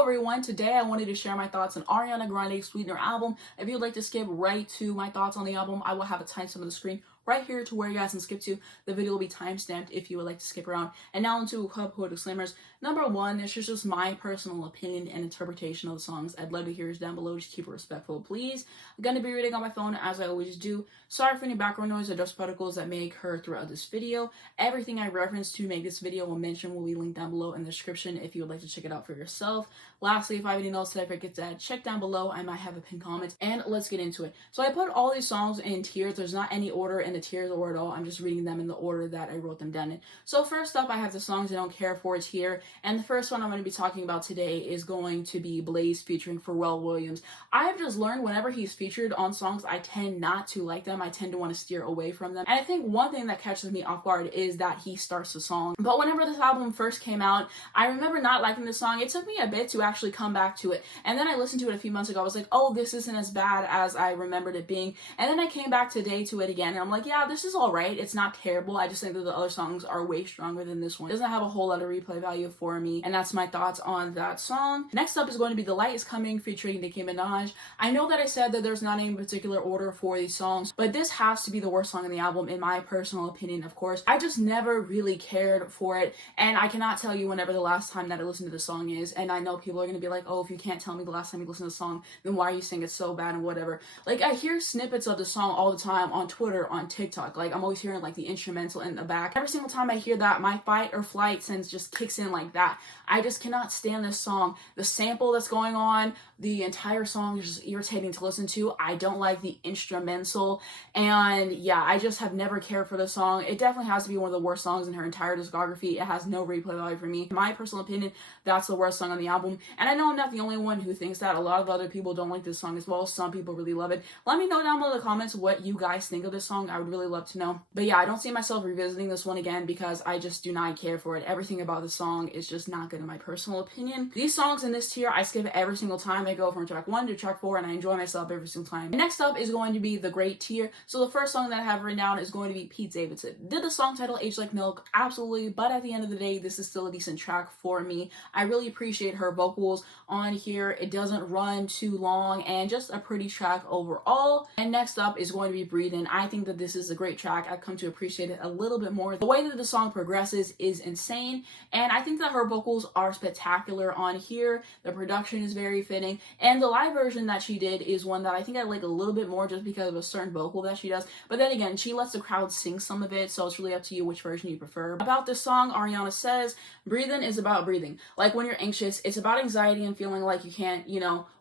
Hello everyone, today I wanted to share my thoughts on Ariana Grande's Sweetener album. If you'd like to skip right to my thoughts on the album, I will have a timestamp on the screen right here to where you guys can skip to. The video will be timestamped if you would like to skip around. And now into a couple of disclaimers. Number one, it's just my personal opinion and interpretation of the songs. I'd love to hear yours down below. Just keep it respectful, please. I'm going to be reading on my phone as I always do. Sorry for any background noise or dust particles that may occur throughout this video. Everything I reference to make this video will be linked down below in the description if you would like to check it out for yourself. Lastly, if I have any notes that I forget to add, check down below. I might have a pinned comment. And let's get into it. So I put all these songs in tiers. There's not any order in the tiers or at all. I'm just reading them in the order that I wrote them down in. So first up, I have the songs I don't care for tier. And the first one I'm going to be talking about today is going to be Blaze featuring Pharrell Williams. I've just learned whenever he's featured on songs, I tend not to like them. I tend to want to steer away from them. And I think one thing that catches me off guard is that he starts the song. But whenever this album first came out, I remember not liking this song. It took me a bit to actually come back to it. And then I listened to it a few months ago. I was like, oh, this isn't as bad as I remembered it being. And then I came back today to it again and I'm like, yeah, this is all right. It's not terrible. I just think that the other songs are way stronger than this one. It doesn't have a whole lot of replay value for me. And that's my thoughts on that song. Next up is going to be The Light Is Coming featuring Nicki Minaj. I know that I said that there's not any particular order for these songs, but this has to be the worst song in the album in my personal opinion, of course. I just never really cared for it. And I cannot tell you whenever the last time that I listened to the song is. And I know people are going to be like, oh, if you can't tell me the last time you listened to the song, then why are you saying it's so bad and whatever. Like, I hear snippets of the song all the time on Twitter, on TikTok. Like, I'm always hearing like the instrumental in the back. Every single time I hear that, my fight or flight sense just kicks in like that. I just cannot stand this song. The sample that's going on, the entire song is just irritating to listen to. I don't like the instrumental. And yeah, I just have never cared for this song. It definitely has to be one of the worst songs in her entire discography. It has no replay value for me. In my personal opinion, that's the worst song on the album. And I know I'm not the only one who thinks that. A lot of other people don't like this song as well. Some people really love it. Let me know down below in the comments what you guys think of this song. I would really love to know. But yeah, I don't see myself revisiting this one again because I just do not care for it. Everything about the song is just not good in my personal opinion. These songs in this tier, I skip every single time. I go from track 1 to track 4 and I enjoy myself every single time. Next up is going to be the great tier. So the first song that I have written down is going to be Pete Davidson. Did the song title Age Like Milk? Absolutely. But at the end of the day, this is still a decent track for me. I really appreciate her vocals on here. It doesn't run too long and just a pretty track overall. And next up is going to be Breathin'. I think that this is a great track. I've come to appreciate it a little bit more. The way that the song progresses is insane. And I think that her vocals are spectacular on here. The production is very fitting. And the live version that she did is one that I think I like a little bit more just because of a certain vocal that she does. But then again, she lets the crowd sing some of it. So it's really up to you which version you prefer. About this song, Ariana says, breathing is about breathing. Like when you're anxious, it's about anxiety and feeling like you can't,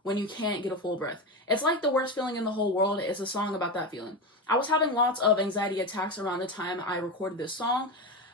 when you can't get a full breath. It's like the worst feeling in the whole world. It's a song about that feeling. I was having lots of anxiety attacks around the time I recorded this song.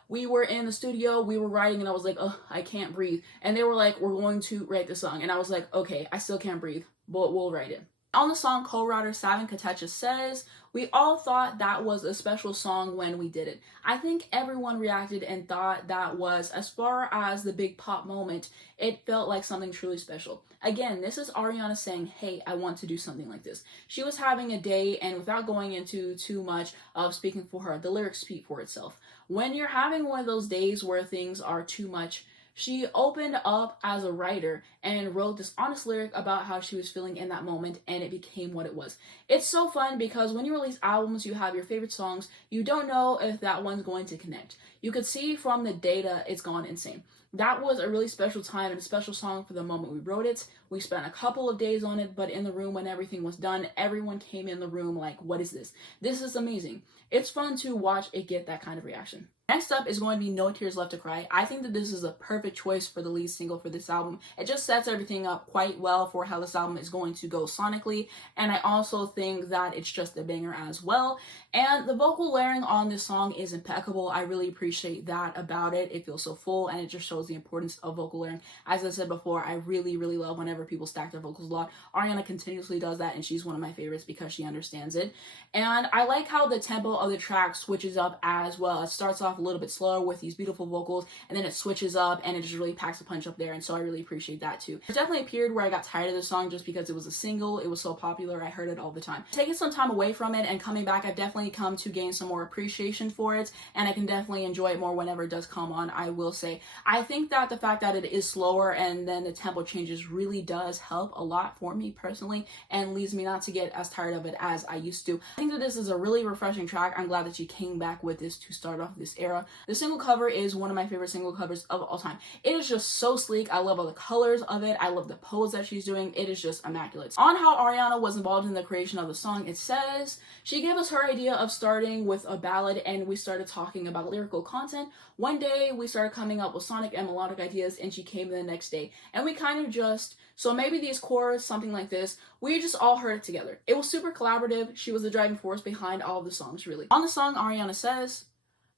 We were in the studio, we were writing, and I was like, oh, I can't breathe. And they were like, we're going to write the song. And I was like, okay, I still can't breathe, but we'll write it. On the song, co-writer Savin Katecha says, we all thought that was a special song when we did it. I think everyone reacted and thought that was, as far as the big pop moment, it felt like something truly special. Again, this is Ariana saying, hey, I want to do something like this. She was having a day, and without going into too much of speaking for her, the lyrics speak for itself. When you're having one of those days where things are too much, she opened up as a writer and wrote this honest lyric about how she was feeling in that moment, and it became what it was. It's so fun because when you release albums, you have your favorite songs, you don't know if that one's going to connect. You could see from the data, it's gone insane. That was a really special time and a special song for the moment we wrote it. We spent a couple of days on it, but in the room when everything was done, everyone came in the room like, what is this? This is amazing. It's fun to watch it get that kind of reaction. Next up is going to be No Tears Left to Cry. I think that this is a perfect choice for the lead single for this album. It just sets everything up quite well for how this album is going to go sonically, and I also think that it's just a banger as well. And the vocal layering on this song is impeccable. I really appreciate that about it. It feels so full, and it just shows the importance of vocal layering. As I said before, I really love whenever people stack their vocals a lot. Ariana continuously does that, and she's one of my favorites because she understands it. And I like how the tempo of the track switches up as well. It starts off off a little bit slower with these beautiful vocals, and then it switches up and it just really packs a punch up there, and so I really appreciate that too. There's definitely a period where I got tired of the song just because it was a single, it was so popular, I heard it all the time. Taking some time away from it and coming back, I've definitely come to gain some more appreciation for it, and I can definitely enjoy it more whenever it does come on, I will say. I think that the fact that it is slower and then the tempo changes really does help a lot for me personally, and leads me not to get as tired of it as I used to. I think that this is a really refreshing track. I'm glad that she came back with this to start off this era. The single cover is one of my favorite single covers of all time. It is just so sleek. I love all the colors of it. I love the pose that she's doing. It is just immaculate. On how Ariana was involved in the creation of the song, it says, she gave us her idea of starting with a ballad and we started talking about lyrical content. One day we started coming up with sonic and melodic ideas and she came the next day. And we kind of just, so maybe these chords, something like this, we just all heard it together. It was super collaborative. She was the driving force behind all of the songs, really. On the song, Ariana says,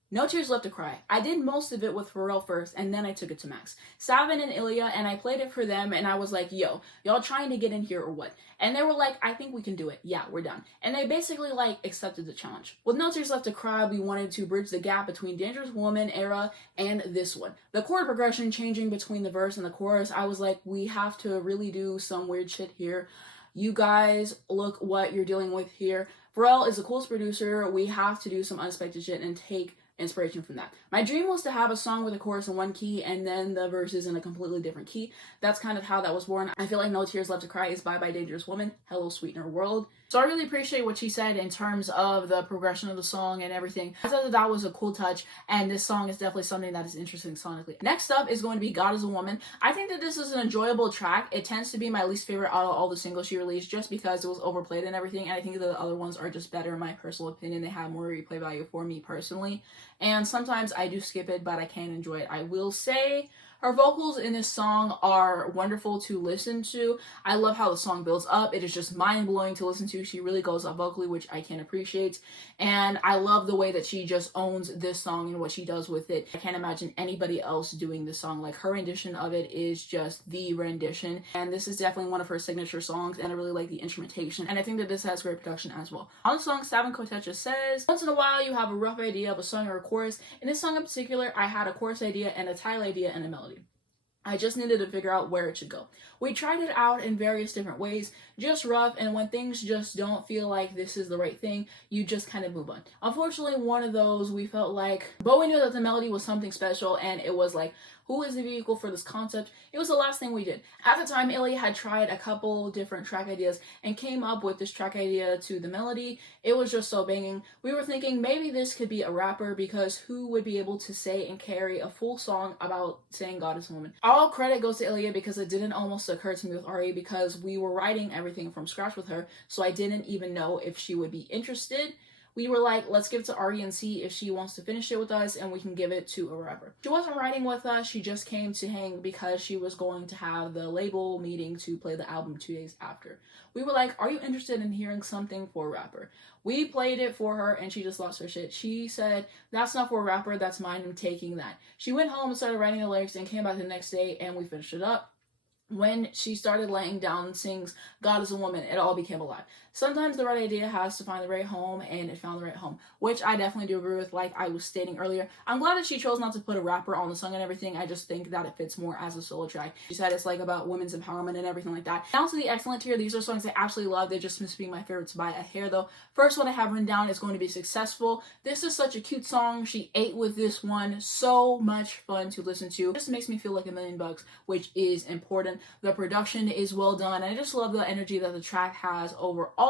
no tears left to cry. I did most of it with Pharrell first, and then I took it to Max, Savin, and Ilya, and I played it for them, and I was like, yo, y'all trying to get in here or what? And they were like, I think we can do it. Yeah, we're done. And they basically, like, accepted the challenge. With No Tears Left to Cry, we wanted to bridge the gap between Dangerous Woman era and this one. The chord progression changing between the verse and the chorus, I was like, we have to really do some weird shit here. You guys, look what you're dealing with here. Pharrell is the coolest producer. We have to do some unexpected shit and take inspiration from that. My dream was to have a song with a chorus in one key and then the verses in a completely different key. That's kind of how that was born. I feel like No Tears Left to Cry is Bye Bye Dangerous Woman, Hello Sweetener World. So I really appreciate what she said in terms of the progression of the song and everything. I thought that that was a cool touch, and this song is definitely something that is interesting sonically. Next up is going to be God is a Woman. I think that this is an enjoyable track. It tends to be my least favorite out of all the singles she released just because it was overplayed and everything, and I think that the other ones are just better in my personal opinion. They have more replay value for me personally, and sometimes I do skip it, but I can enjoy it. I will say her vocals in this song are wonderful to listen to. I love how the song builds up. It is just mind-blowing to listen to. She really goes up vocally, which I can appreciate. And I love the way that she just owns this song and what she does with it. I can't imagine anybody else doing this song. Like, her rendition of it is just the rendition. And this is definitely one of her signature songs, and I really like the instrumentation. And I think that this has great production as well. On the song, Savin Kotecha says, once in a while you have a rough idea of a song or a chorus. In this song in particular, I had a chorus idea and a title idea and a melody. I just needed to figure out where it should go. We tried it out in various different ways, just rough, and when things just don't feel like this is the right thing, you just kind of move on. Unfortunately, one of those we felt like, but we knew that the melody was something special, and it was like, who is the vehicle for this concept? It was the last thing we did. At the time, Ilya had tried a couple different track ideas and came up with this track idea to the melody. It was just so banging. We were thinking maybe this could be a rapper, because who would be able to say and carry a full song about saying God is a woman? All credit goes to Ilya, because it didn't almost occur to me with Ari, because we were writing everything from scratch with her, so I didn't even know if she would be interested. We were like, let's give it to Ari and see if she wants to finish it with us, and we can give it to a rapper. She wasn't writing with us, she just came to hang because she was going to have the label meeting to play the album 2 days after. We were like, are you interested in hearing something for a rapper? We played it for her and she just lost her shit. She said, that's not for a rapper, that's mine, I'm taking that. She went home and started writing the lyrics and came back the next day and we finished it up. When she started laying down and sings God is a Woman, it all became alive. Sometimes the right idea has to find the right home, and it found the right home, which I definitely do agree with, like I was stating earlier. I'm glad that she chose not to put a rapper on the song and everything. I just think that it fits more as a solo track. She said it's like about women's empowerment and everything like that. Down to the excellent tier, these are songs I absolutely love. They just missed being my favorites by a hair though. First one I have written down is going to be Successful. This is such a cute song. She ate with this one. So much fun to listen to. It just makes me feel like $1,000,000, which is important. The production is well done. I just love the energy that the track has overall.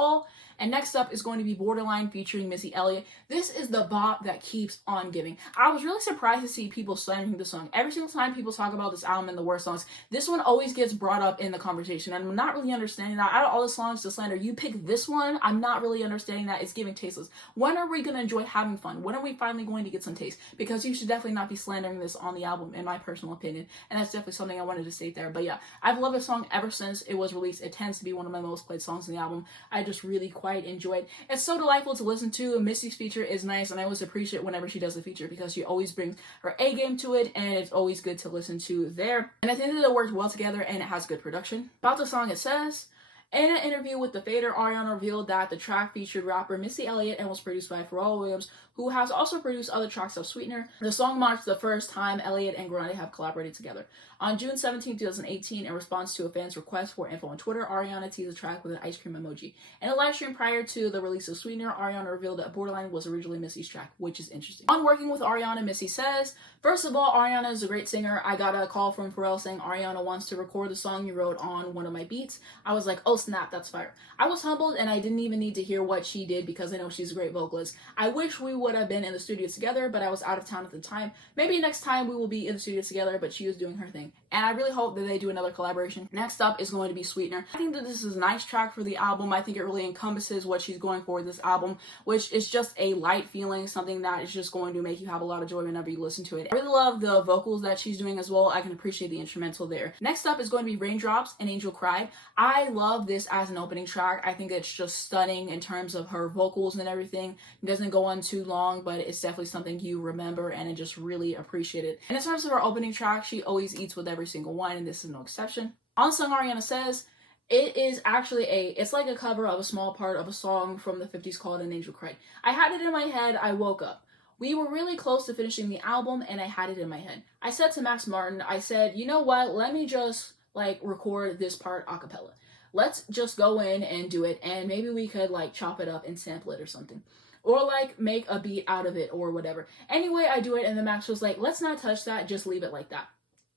And next up is going to be Borderline featuring Missy Elliott. This is the bop that keeps on giving. I was really surprised to see people slandering the song. Every single time people talk about this album and the worst songs, this one always gets brought up in the conversation. And I'm not really understanding that. Out of all the songs to slander, you pick this one. I'm not really understanding that. It's giving tasteless. When are we going to enjoy having fun? When are we finally going to get some taste? Because you should definitely not be slandering this on the album, in my personal opinion. And that's definitely something I wanted to state there. But yeah, I've loved this song ever since it was released. It tends to be one of my most played songs in the album. I just really quite enjoy it. It's so delightful to listen to. Missy's feature is nice, and I always appreciate whenever she does a feature because she always brings her A game to it, and it's always good to listen to there. And I think that it works well together, and it has good production. About the song, it says, In an interview with The Fader, Ariana revealed that the track featured rapper Missy Elliott and was produced by Pharrell Williams, who has also produced other tracks of Sweetener. The song marks the first time Elliott and Grande have collaborated together. On June 17, 2018, in response to a fan's request for info on Twitter, Ariana teased the track with an ice cream emoji. In a live stream prior to the release of Sweetener, Ariana revealed that Borderline was originally Missy's track, which is interesting. On working with Ariana, Missy says, "First of all, Ariana is a great singer. I got a call from Pharrell saying Ariana wants to record the song you wrote on one of my beats. I was like, oh snap, that's fire. I was humbled and I didn't even need to hear what she did because I know she's a great vocalist. I wish we would have been in the studio together, but I was out of town at the time. Maybe next time we will be in the studio together, but she was doing her thing. And I really hope that they do another collaboration." Next up is going to be Sweetener. I think that this is a nice track for the album. I think it really encompasses what she's going for with this album, which is just a light feeling, something that is just going to make you have a lot of joy whenever you listen to it. I really love the vocals that she's doing as well. I can appreciate the instrumental there. Next up is going to be Raindrops and Angel Cried. I love this as an opening track. I think it's just stunning in terms of her vocals and everything. It doesn't go on too long, but it's definitely something you remember and I just really appreciate it. And in terms of her opening track, she always eats with every single one, and this is no exception. On Song, Ariana says, "It is actually it's like a cover of a small part of a song from the 50s called An Angel Cried. I had it in my head, I woke up. We were really close to finishing the album and I had it in my head. I said to Max Martin, I said, you know what, let me just record this part a cappella. Let's just go in and do it, and maybe we could chop it up and sample it or something. Or make a beat out of it or whatever. Anyway, I do it and then Max was like, let's not touch that, just leave it like that."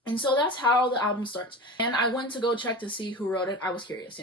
And so that's how the album starts. And I went to go check to see who wrote it. I was curious,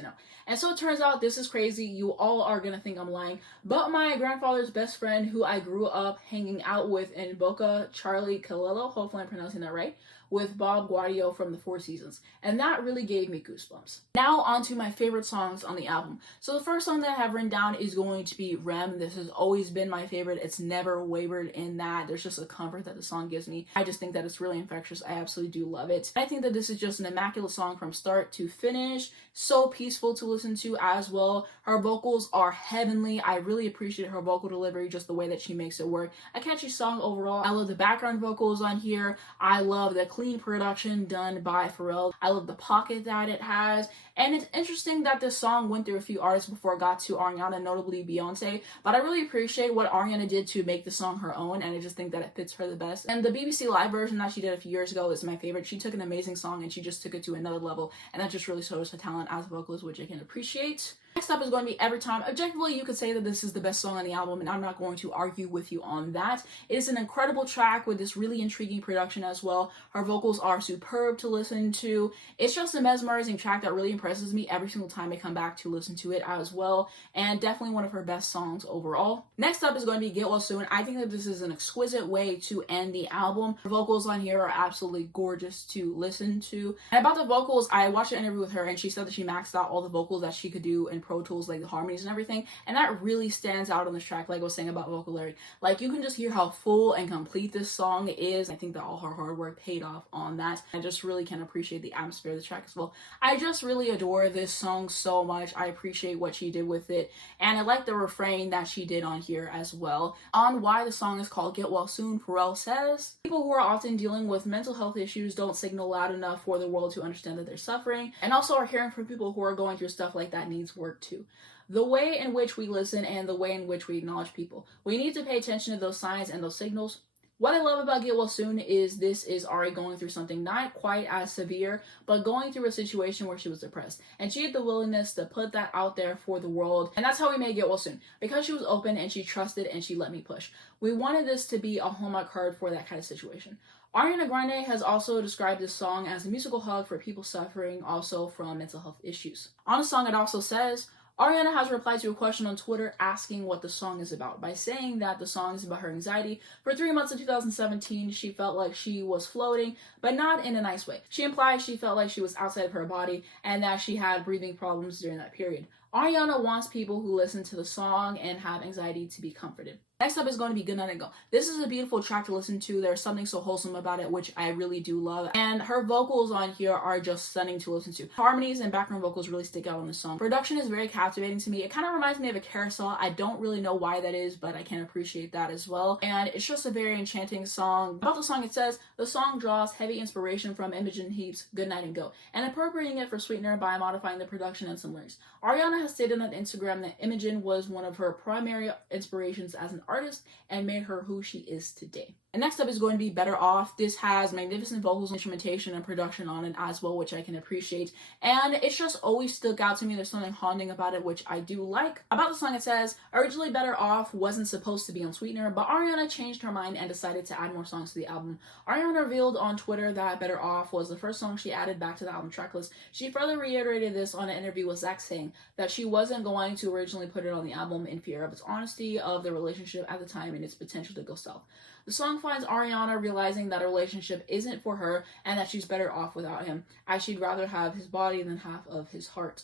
And so it turns out, this is crazy. You all are going to think I'm lying. But my grandfather's best friend, who I grew up hanging out with in Boca, Charlie Calello, hopefully I'm pronouncing that right, with Bob Guadio from the Four Seasons. And that really gave me goosebumps. Now on to my favorite songs on the album. So the first song that I have written down is going to be Rem. This has always been my favorite. It's never wavered in that. There's just a comfort that the song gives me. I just think that it's really infectious. I absolutely do love it. I think that this is just an immaculate song from start to finish. So peaceful to listen to as well. Her vocals are heavenly. I really appreciate her vocal delivery, just the way that she makes it work. A catchy song overall. I love the background vocals on here. I love the clean production done by Pharrell. I love the pocket that it has. And it's interesting that this song went through a few artists before it got to Ariana, notably Beyonce. But I really appreciate what Ariana did to make the song her own, and I just think that it fits her the best. And the BBC Live version that she did a few years ago is my favorite. She took an amazing song and she just took it to another level, and that just really shows her talent as a vocalist, which I can appreciate. Next up is going to be Every Time. Objectively, you could say that this is the best song on the album, and I'm not going to argue with you on that. It is an incredible track with this really intriguing production as well. Her vocals are superb to listen to. It's just a mesmerizing track that really impresses me every single time I come back to listen to it as well, and definitely one of her best songs overall. Next up is going to be Get Well Soon. I think that this is an exquisite way to end the album. Her vocals on here are absolutely gorgeous to listen to. And about the vocals, I watched an interview with her and she said that she maxed out all the vocals that she could do in Pro Tools, the harmonies and everything, and that really stands out on this track, like I was saying about vocabulary. You can just hear how full and complete this song is. I think that all her hard work paid off on that. I just really can appreciate the atmosphere of the track as well. I just really adore this song so much. I appreciate what she did with it, and I like the refrain that she did on here as well. On why the song is called Get Well Soon, Pharrell says, "People who are often dealing with mental health issues don't signal loud enough for the world to understand that they're suffering, and also are hearing from people who are going through stuff like that needs work too. The way in which we listen and the way in which we acknowledge people. We need to pay attention to those signs and those signals." What I love about Get Well Soon is this is Ari going through something not quite as severe, but going through a situation where she was depressed. And she had the willingness to put that out there for the world. And that's how we made Get Well Soon. Because she was open and she trusted and she let me push. We wanted this to be a hallmark card for that kind of situation. Ariana Grande has also described this song as a musical hug for people suffering also from mental health issues. On the song, it also says, Ariana has replied to a question on Twitter asking what the song is about by saying that the song is about her anxiety. For 3 months of 2017, she felt like she was floating, but not in a nice way. She implied she felt like she was outside of her body and that she had breathing problems during that period. Ariana wants people who listen to the song and have anxiety to be comforted. Next up is going to be Good Night and Go. This is a beautiful track to listen to. There's something so wholesome about it, which I really do love. And her vocals on here are just stunning to listen to. Harmonies and background vocals really stick out on this song. Production is very captivating to me. It kind of reminds me of a carousel. I don't really know why that is, but I can appreciate that as well. And it's just a very enchanting song. About the song, it says, the song draws heavy inspiration from Imogen Heap's Good Night and Go, and appropriating it for Sweetener by modifying the production and some lyrics. Ariana has stated on Instagram that Imogen was one of her primary inspirations as an artist and made her who she is today. And next up is going to be Better Off. This has magnificent vocals, instrumentation, and production on it as well, which I can appreciate. And it's just always stuck out to me. There's something haunting about it, which I do like. About the song, it says, originally Better Off wasn't supposed to be on Sweetener, but Ariana changed her mind and decided to add more songs to the album. Ariana revealed on Twitter that Better Off was the first song she added back to the album tracklist. She further reiterated this on an interview with Zach, saying that she wasn't going to originally put it on the album in fear of its honesty of the relationship at the time and its potential to go south. The song finds Ariana realizing that a relationship isn't for her and that she's better off without him, as she'd rather have his body than half of his heart.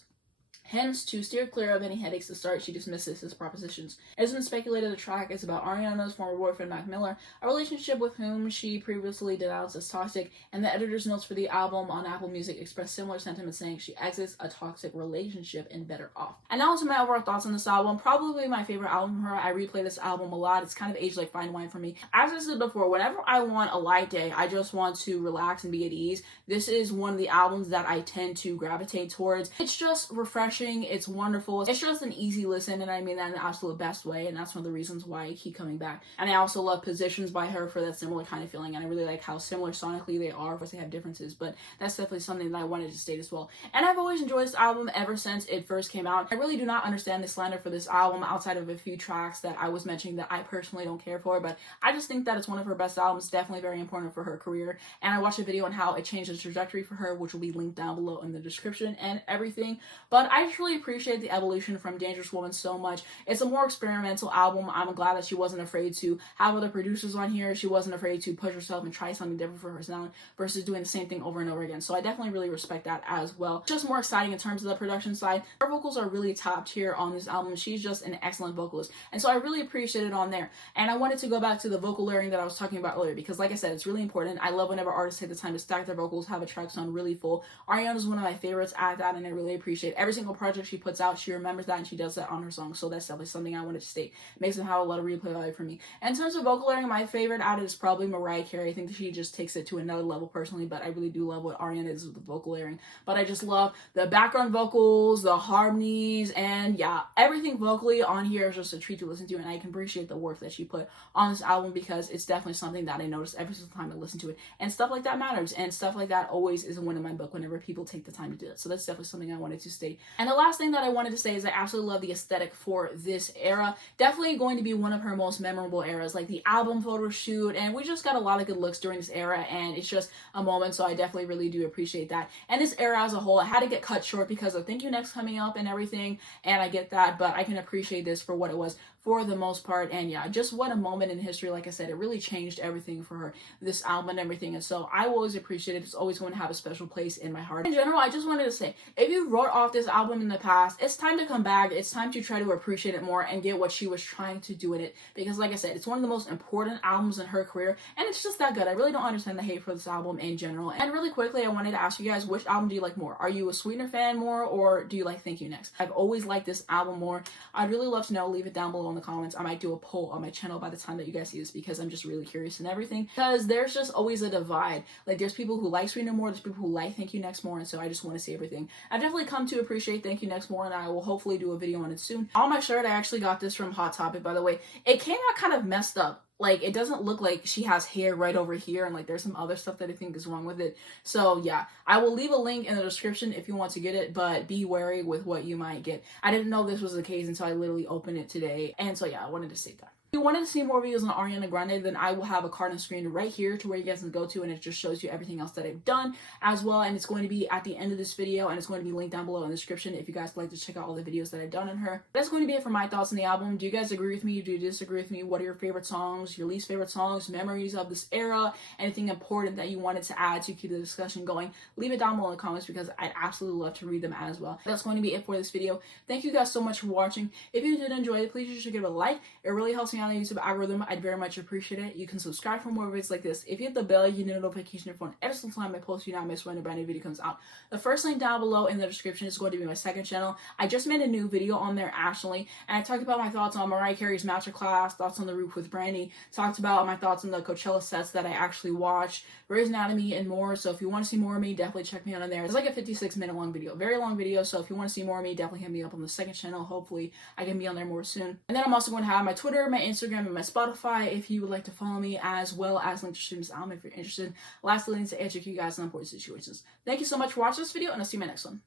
Hence, to steer clear of any headaches to start, she dismisses his propositions. It has been speculated the track is about Ariana's former boyfriend, Mac Miller, a relationship with whom she previously denounced as toxic, and the editor's notes for the album on Apple Music express similar sentiments, saying she exits a toxic relationship and Better Off. And now to my overall thoughts on this album. Probably my favorite album from her. I replay this album a lot. It's kind of aged like fine wine for me. As I said before, whenever I want a light day, I just want to relax and be at ease, this is one of the albums that I tend to gravitate towards. It's just refreshing. It's wonderful. It's just an easy listen, and I mean that in the absolute best way, and that's one of the reasons why I keep coming back. And I also love Positions by her for that similar kind of feeling, and I really like how similar sonically they are. Of course, they have differences, but that's definitely something that I wanted to state as well. And I've always enjoyed this album ever since it first came out. I really do not understand the slander for this album outside of a few tracks that I was mentioning that I personally don't care for, but I just think that it's one of her best albums, definitely very important for her career. And I watched a video on how it changed the trajectory for her, which will be linked down below in the description and everything. But I just really appreciate the evolution from Dangerous Woman so much. It's a more experimental album. I'm glad that she wasn't afraid to have other producers on here. She wasn't afraid to push herself and try something different for her sound versus doing the same thing over and over again. So I definitely really respect that as well. Just more exciting in terms of the production side. Her vocals are really top tier on this album. She's just an excellent vocalist. And so I really appreciate it on there. And I wanted to go back to the vocal layering that I was talking about earlier because like I said, it's really important. I love whenever artists take the time to stack their vocals, have a track sound really full. Ariana's one of my favorites at that, and I really appreciate every single project she puts out. She remembers that and she does that on her songs, so that's definitely something I wanted to state. It makes them have a lot of replay value for me. And in terms of vocal layering, my favorite at it is probably Mariah Carey. I think that she just takes it to another level personally, but I really do love what Ariana is with the vocal layering. But I just love the background vocals, the harmonies, and yeah, everything vocally on here is just a treat to listen to, and I can appreciate the work that she put on this album because it's definitely something that I notice every single time I listen to it. And stuff like that matters, and stuff like that always is a win in my book whenever people take the time to do it. So that's definitely something I wanted to state. And the last thing that I wanted to say is I absolutely love the aesthetic for this era. Definitely going to be one of her most memorable eras, like the album photo shoot, and we just got a lot of good looks during this era, and it's just a moment, so I definitely really do appreciate that. And this era as a whole, I had to get cut short because of Thank You Next coming up and everything, and I get that, but I can appreciate this for what it was for the most part. And yeah, just what a moment in history. Like I said, it really changed everything for her, this album and everything, and so I will always appreciate it. It's always going to have a special place in my heart. In general, I just wanted to say, if you wrote off this album in the past, it's time to come back. It's time to try to appreciate it more and get what she was trying to do in it, because like I said, it's one of the most important albums in her career, and it's just that good. I really don't understand the hate for this album in general. And really quickly, I wanted to ask you guys, which album do you like more? Are you a Sweetener fan more, or do you like Thank You Next? I've always liked this album more. I'd really love to know. Leave it down below in the comments. I might do a poll on my channel by the time that you guys see this, because I'm just really curious and everything, because there's just always a divide. Like, there's people who like Sweetener more, there's people who like Thank You Next more, and so I just want to see everything. I've definitely come to appreciate Thank You Next more, and I will hopefully do a video on it soon. On my shirt, I actually got this from Hot Topic, by the way. It came out kind of messed up. Like, it doesn't look like she has hair right over here, and like there's some other stuff that I think is wrong with it. So yeah, I will leave a link in the description if you want to get it, but be wary with what you might get. I didn't know this was the case until I literally opened it today, and so yeah, I wanted to state that. If you wanted to see more videos on Ariana Grande, then I will have a card on the screen right here to where you guys can go to, and it just shows you everything else that I've done as well. And it's going to be at the end of this video, and it's going to be linked down below in the description if you guys would like to check out all the videos that I've done on her. That's going to be it for my thoughts on the album. Do you guys agree with me? Do you disagree with me? What are your favorite songs, your least favorite songs, memories of this era, anything important that you wanted to add to keep the discussion going? Leave it down below in the comments because I'd absolutely love to read them as well. That's going to be it for this video. Thank you guys so much for watching. If you did enjoy it, please just give it a like. It really helps me out on the YouTube algorithm. I'd very much appreciate it. You can subscribe for more videos like this. If you hit the bell, you get a notification on your phone every single time I post. You not miss when a brand new video comes out. The first link down below in the description is going to be my second channel. I just made a new video on there actually, and I talked about my thoughts on Mariah Carey's Masterclass, thoughts on The Roof with Brandy, talked about my thoughts on the Coachella sets that I actually watched, Grey's Anatomy, and more. So if you want to see more of me, definitely check me out on there. It's like a 56-minute long video, very long video. So if you want to see more of me, definitely hit me up on the second channel. Hopefully I can be on there more soon. And then I'm also going to have my Twitter, my Instagram, and my Spotify if you would like to follow me, as well as link to stream this album if you're interested. Lastly, links to educate you guys on important situations. Thank you so much for watching this video, and I'll see you in my next one.